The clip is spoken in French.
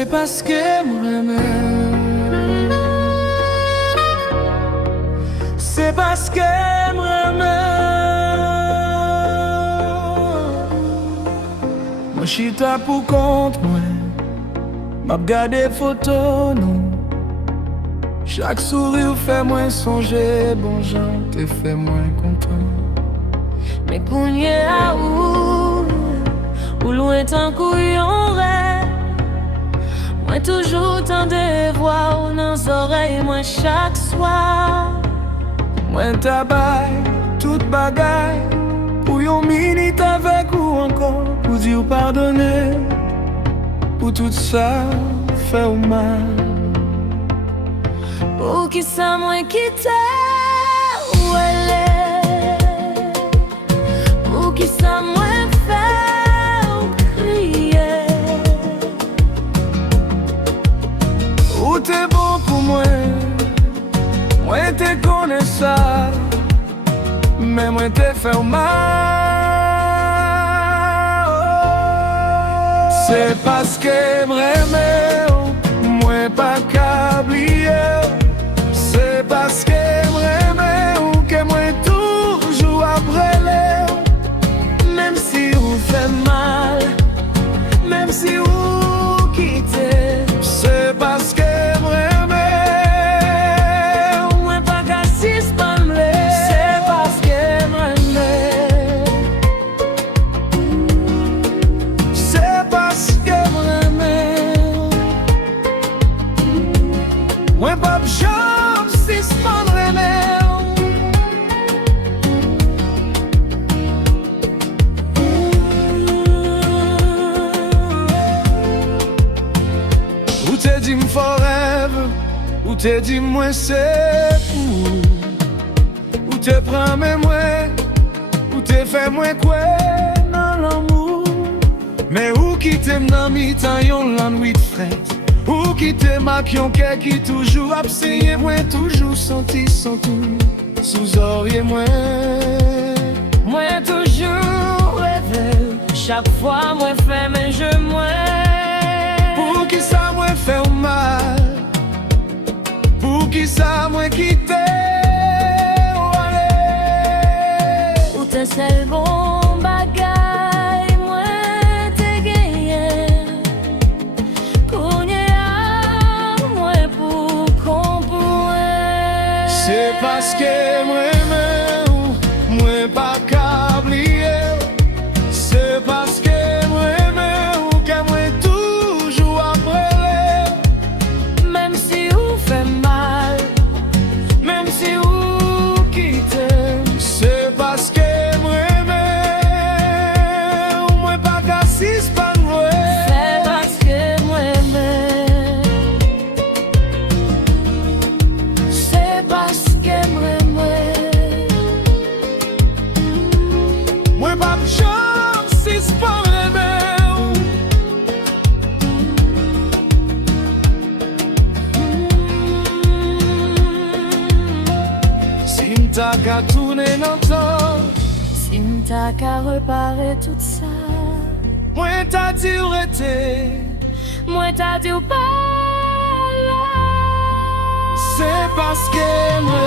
C'est parce que m'aimais. C'est parce que m'aimais. Moi chita pour compte moi, m'a regardé photo nous. Chaque sourire fait moins songer, bon gens te fait moins content. Mais kounye a ou loin tant couillon rêve. Moi toujours tant de voix ou dans oreilles moi chaque soir. Moi tabaye, toute bagaille, pour yon minute avec ou encore, pour dire pardonner, pour tout ça fait ou mal. Pour qui ça moi quitte où elle est. Pour qui ça moi fait ou crier. Ou t'es bon pour moi, moi te connais ça, mais moi te fait mal. C'est parce que m'aimais, moi pas qu'à oublier. C'est parce que m'aimais ou que moi toujours après les. Même si vous fait mal, même si vous quittez. C'est parce que moi pas j'aime si c'est pas vrai. Ou t'es dit forever, ou t'es dit moi c'est pour. Ou t'es prends mes moi, ou t'es fait moi quoi dans l'amour. Mais où qui t'aime dans mi-temps yon la nuit de fraise. Ou qui te marque yon cœur qui toujours abseye moi toujours senti son tout sous oreiller moi. Moi toujours rêvé, chaque fois moi fait mes jeux moi. Pour qui ça moi fait mal, pour qui ça moi quitte ou aller. Ou t'es seul bon bagaille moi t'es gagné. C'est parce que moi pas qu'à oublier. C'est parce que moi que moi toujours après les. Même si vous fait mal, même si vous quittez. C'est parce que moi pas qu'à suspendre. c'est parce que moi c'est parce que moi pas de chance si c'est pas si m'ta qu'à tourner dans le temps, si m'ta qu'à réparer tout ça. moi t'as dit où était. Moi t'as dit ou pas là. C'est parce que moi